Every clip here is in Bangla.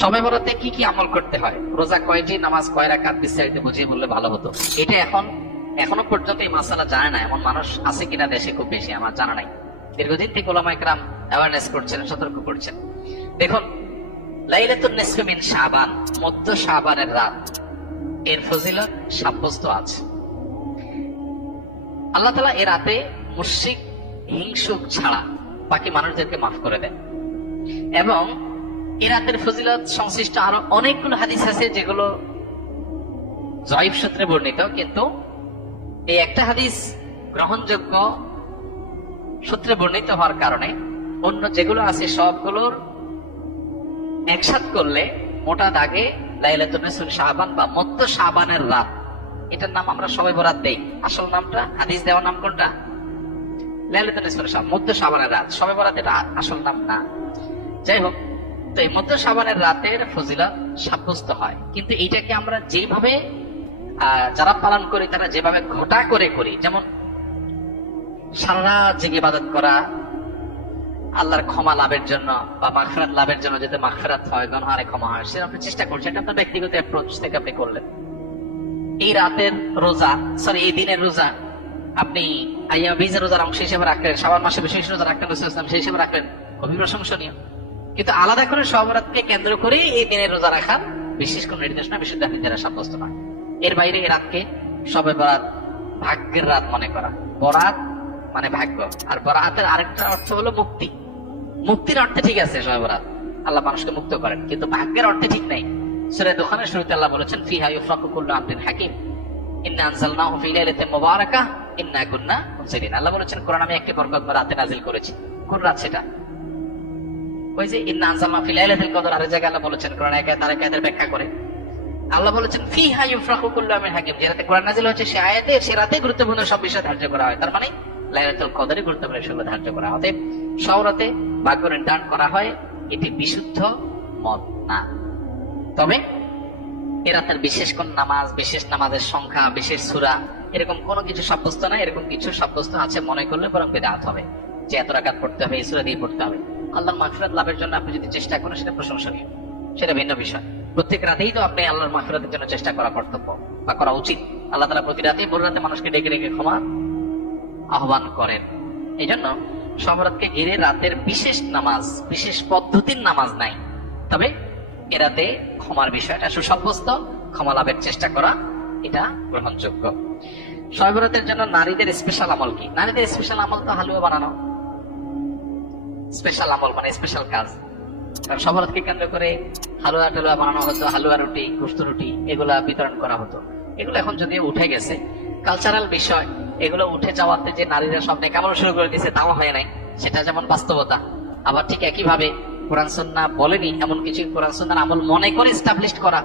শবে বরাতে কি কি আমল করতে হয়, রোজা কয়টি, নামাজ কয় রাকাত, বিস্তারিত বুঝিয়ে বললে ভালো হতো। এটা এখনো পর্যন্ত এই মাসালা জানে না এমন মানুষ আছে কিনা দেশে, খুব বেশি আমার জানা নাই। দীর্ঘদিন থেকে ওলামায়ে কেরাম অ্যাওয়ারনেস করছেন, সতর্ক করছেন। দেখুন, লাইলাতুন নিসফি মিন শাবান, মধ্য শাবানের রাত, এর ফজিলত সাব্যস্ত আছে। আল্লাহ তাআলা এ রাতে মুশরিক হিংসুক ছাড়া বাকি মানুষদেরকে মাফ করে দেন। এবং এ রাতের ফজিলত সংশ্লিষ্ট আরো অনেকগুলো হাদিস আছে যেগুলো জয়ীফ সূত্রে বর্ণিত, কিন্তু এই একটা হাদিস গ্রহণযোগ্য সূত্রে বর্ণিত হওয়ার কারণে অন্য যেগুলো আছে সবগুলোর একসাথ করলে মোটা দাগে লাইলাতুন নিসফি শাবান বা মধ্য শাবানের রাত, এটার নাম আমরা শবে বরাত দেই। আসল নামটা, হাদিস দেওয়ার নাম কোনটা? লাইলাতুন নিসফি শাবান, মধ্য শাবানের রাত। শবে বরাত এটা আসল নাম না। যাই হোক, তো এই মধ্য শাবানের রাতের ফজিলত সাব্যস্ত হয়, কিন্তু এইটাকে আমরা যেভাবে যারা পালন করি তারা যেভাবে ঘটা করে করি, যেমন সারা জেগে ইবাদত করা আল্লাহর ক্ষমা লাভের জন্য বা মাগফিরাত লাভের জন্য, যাতে মাগফিরাত হয়, গুনাহের ক্ষমা হয়, সেটা আপনি চেষ্টা করছেন। এটা আপনার ব্যক্তিগত অ্যাপ্রোচ থেকে আপনি করলেন। এই রাতের রোজা, এই দিনের রোজা আপনি আইয়াম বীজের রোজার অংশ হিসেবে রাখলেন, শাবান মাসে বিশেষ রোজা রাখলেন, সেই হিসেবে রাখলেন, খুবই প্রশংসনীয়। কিন্তু আলাদা করে শবে বরাতকে কেন্দ্র করে এই দিনের রোজা রাখার বিশেষ কোন নির্দেশনা বিশুদ্ধ হাদিস দ্বারা সাব্যস্ত নয়। এর বাইরে এই রাতকে শবে বরাত ভাগ্যের রাত মনে করা। বরাত মানে ভাগ্য, আর বরাতের আরেকটা অর্থ হলো মুক্তি। মুক্তির অর্থে ঠিক আছে শবে বরাত, আল্লাহ মানুষকে মুক্ত করেন, কিন্তু ভাগ্যের অর্থে ঠিক নাই। সূরা দোকানের শুরুতে আল্লাহ বলেছেন, ফিহা ইউফরাকু কুল্লু আমরিন হাকিম ইন্না আনজালনাহু ফি লাইলাতিন মুবারাকাহ ইন্না কুন্না মুনজিরিন। আল্লাহ বলেছেন, কোরআন আমি একটি বরকতময় রাতে নাযিল করেছি। কোন রাত সেটা? ওই যে ইন্না আনজালনাহু ফি লাইলাতিল কদর। আর জায়গায় আল্লাহ বলেছেন, কোরআন একায় তার একায়ের ব্যাখ্যা করে আল্লাহ বলেছেন, ফিহা ইউফরাকু কুল্লু আমরিন হাকিম। যে রাতে কোরআন নাযিল হয়েছে সে আয়াতে, সে রাতে গুরুত্বপূর্ণ সব বিষয় ধার্য করা হয়। তার মানে লাইলাতুল কদরে গুরুত্বপূর্ণ বিষয়গুলো ধার্য করা হয়। অতএব সব রাতে ভাগ্য নির্ধারণ করা হয়, এটি বিশুদ্ধ মত না। তবে এ রাতের বিশেষ কোন নামাজ, বিশেষ নামাজের সংখ্যা, বিশেষ সূরা, এরকম কোনো কিছু সাব্যস্ত না। এরকম কিছু সাব্যস্ত আছে মনে করলে বরং বিদআত হবে, যে এত রাকাত পড়তে হবে, এই সূরা দিয়ে পড়তে হবে। আল্লাহর মাগফিরাত লাভের জন্য আপনি যদি চেষ্টা করেন সেটা প্রশংসনীয়, সেটা ভিন্ন বিষয়। প্রত্যেক রাতেই তো আপনি আল্লাহর মাগফিরাতের জন্য চেষ্টা করা কর্তব্য বা করা উচিত। আল্লাহ তাআলা প্রতি রাতেই ভোর রাতে মানুষকে ডেকে ডেকে ক্ষমা আহ্বান করেন। এই জন্য শবে বরাতকে ঘিরে রাতের বিশেষ নামাজ, বিশেষ পদ্ধতির নামাজ নাই। তবে এ রাতে ক্ষমার বিষয়টা সুসাব্যস্ত, ক্ষমা লাভের চেষ্টা করা এটা গ্রহণযোগ্য। শবে বরাতের জন্য নারীদের স্পেশাল আমল কি? নারীদের স্পেশাল আমল তো হালুয়া বানানো। স্পেশাল আমল মানে স্পেশাল কাজ। কারণ শবে বরাতকে কেন্দ্র করে হালুয়া টালুয়া বানানো হতো, হালুয়া রুটি, গোশত রুটি এগুলা বিতরণ করা হতো। এগুলো এখন যদিও উঠে গেছে, কালচারাল বিষয়। এগুলো উঠে যাওয়াতে যে নারীরা সব নেকামল শুরু করে দিয়েছে তাও হয় নাই, সেটা যেমন বাস্তবতা। আবার ঠিক একইভাবে কোরআন সুন্নাহ বলেনি এমন কিছু কোরআন সুন্নাহর আমল মনে করে এস্টাবলিশ করা,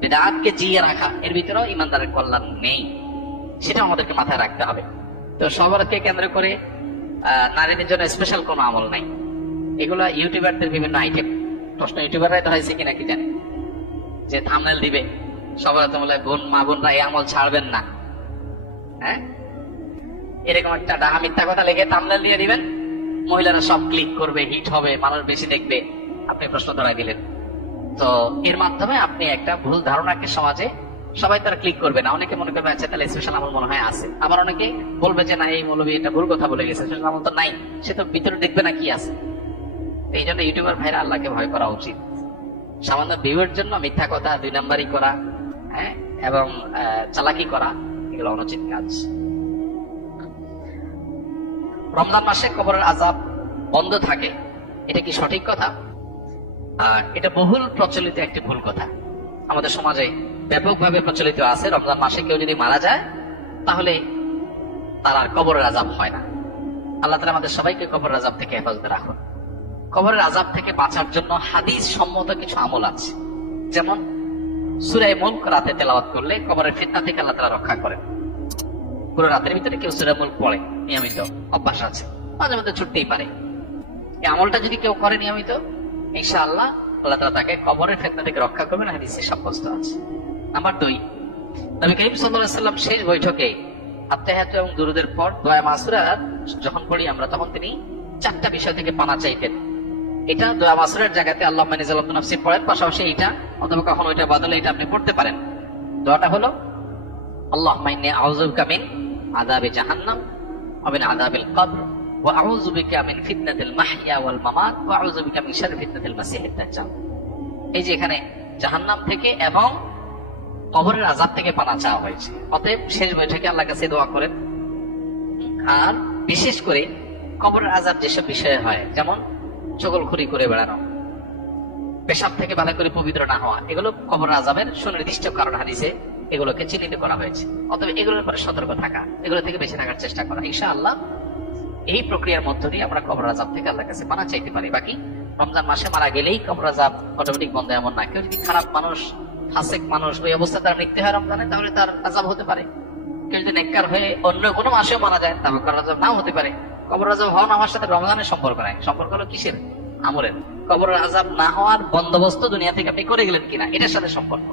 বিদআতকে জিয়ে রাখা, এর ভিতরেও ইমানদারের কল্যাণ নেই। সেটা আমাদেরকে মাথায় রাখতে হবে। তো শবে বরাতকে কেন্দ্র করে নারীদের জন্য স্পেশাল কোনো আমল নাই। এগুলা ইউটিউবারদের বিভিন্ন আইটেম। প্রশ্ন ইউটিউবাররাই ধরাইছে কিনা কি জানে, যে থাম্বনেল দিবে শবে বরাতে বলে মা বোনরা এই আমল ছাড়বেন না, হ্যাঁ, এরকম একটা ডাহা মিথ্যা কথা লেগে থাম্বনেল দিয়ে দিবেন, মহিলারা সব ক্লিক করবে, হিট হবে, মানুষ বেশি দেখবে, আপনি প্রশ্ন ধরাই দিলেন। তো এর মাধ্যমে আপনি একটা ভুল ধারণাকে সমাজে, সবাই তারা ক্লিক করবে না, অনেকে মনে করবে আচ্ছা তাহলে স্পেশাল আমল মনে হয় আছে। আবার অনেকে বলবে যে না, এই মৌলবী এটা ভুল কথা বলে গেছে, স্পেশাল আমল তো নাই, সে তো ভিতরে দেখবে না কি আছে। এই জন্য ইউটিউবার ভাইরা আল্লাহকে ভয় করা উচিত। সামান্য ভিউয়ের জন্য মিথ্যা কথা, দুই নাম্বারি করা, হ্যাঁ, এবং চালাকি করা, এগুলো অনুচিত কাজ। রমজান মাসে কবরের আযাব বন্ধ থাকে, এটা কি সঠিক কথা? এটা বহুল প্রচলিত একটি ভুল কথা। আমাদের সমাজে ব্যাপকভাবে প্রচলিত আছে, রমজান মাসে কেউ যদি মারা যায় তাহলে তার আর কবরের আযাব হয় না। আল্লাহ তাআলা আমাদের সবাইকে কবরের আযাব থেকে হেফাজতে রাখুন। কবরের আযাব থেকে বাঁচার জন্য হাদিস সম্মত কিছু আমল আছে, যেমন সূরা মুলক রাতে তেলাওয়াত করলে কবরের ফিতনা থেকে আল্লাহ তাআলা রক্ষা করেন। পুরো রাতের ভিতরে কেউ সূরা মুলক পড়ে, নিয়মিত অভ্যাস আছে, মাঝে মধ্যে ছুটতেই পারে, এই আমলটা যদি কেউ করে নিয়মিত, ইনশাআল্লাহ আল্লাহ তাআলা তাকে কবরের ফিতনা থেকে রক্ষা করবেন, হাদিসে সাব্যস্ত আছে। নাম্বার 2, নবী করিম সাল্লাল্লাহু আলাইহি ওয়াসাল্লাম শেষ বৈঠকে আত্তাহিয়াত এবং দুরূদের পর দোয়া মাসুরাত যখন পড়ি আমরা, তখন তিনি 4টা বিষয় থেকে পানা চাইতেন। এটা দোয়া মাসরের জায়গাতে আল্লাহ মানিজালাতু নাফসি পড়েন, পাশাপাশি এটা অথবা কখনো এটা বদলে এটা আপনি পড়তে পারেন। দোয়াটা হলো আল্লাহুম্মা ইন্নী আউযু বিকা মিন আযাবি জাহান্নাম ওয়া মিন আযাবিল কবর ওয়া আউযু বিকা মিন ফিতনাতিল মাহইয়া ওয়াল মামাত ওয়া আউযু বিকা মিন শাররি ফিতনাতিল মাসিহিদ দাজ্জাল। এই যে এখানে জাহান্নাম থেকে এবং কবরের আযাব থেকে পানা চাওয়া হয়েছে। অতএব শেষ বৈঠকে আল্লাহর কাছে দোয়া করেন। আর বিশেষ করে কবরের আযাব যেসব বিষয়ে হয়, যেমন চগলখড়ি করে বেড়ানো, পেশাব থেকে ভালো করে পবিত্র না হওয়া, এগুলো কবরের আযাবের সুনির্দিষ্ট কারণ হাদিসে এগুলোকে চিহ্নিত করা হয়েছে। অতএব এগুলোর উপরে সতর্ক থাকা, এগুলো থেকে বেঁচে থাকার চেষ্টা করা, ইনশাআল্লাহ এই প্রক্রিয়ার মধ্য দিয়ে আমরা কবরের আযাব থেকে আল্লাহর কাছে পানা চাইতে পারি। বাকি রমজান মাসে মারা গেলেই কবরের আযাব অটোমেটিক বন্ধ এমন না। কেউ যদি খারাপ মানুষ, ফাসিক মানুষ, ওই অবস্থা তার মৃত্যু হয় রমজানে, তাহলে তার আযাব হতে পারে। কেউ যদি নেককার হয়ে অন্য কোনো মাসেও মারা যায়, তবে কবরের আযাব নাও হতে পারে। কবরের আযাব হওয়া না হওয়ার সাথে রমজানের সম্পর্ক নাই, সম্পর্ক হলো কিসের? আমলের। কবরের আযাব না হওয়ার বন্দোবস্ত দুনিয়া থেকে আপনি করে গেলেন কিনা, এটার সাথে সম্পর্ক।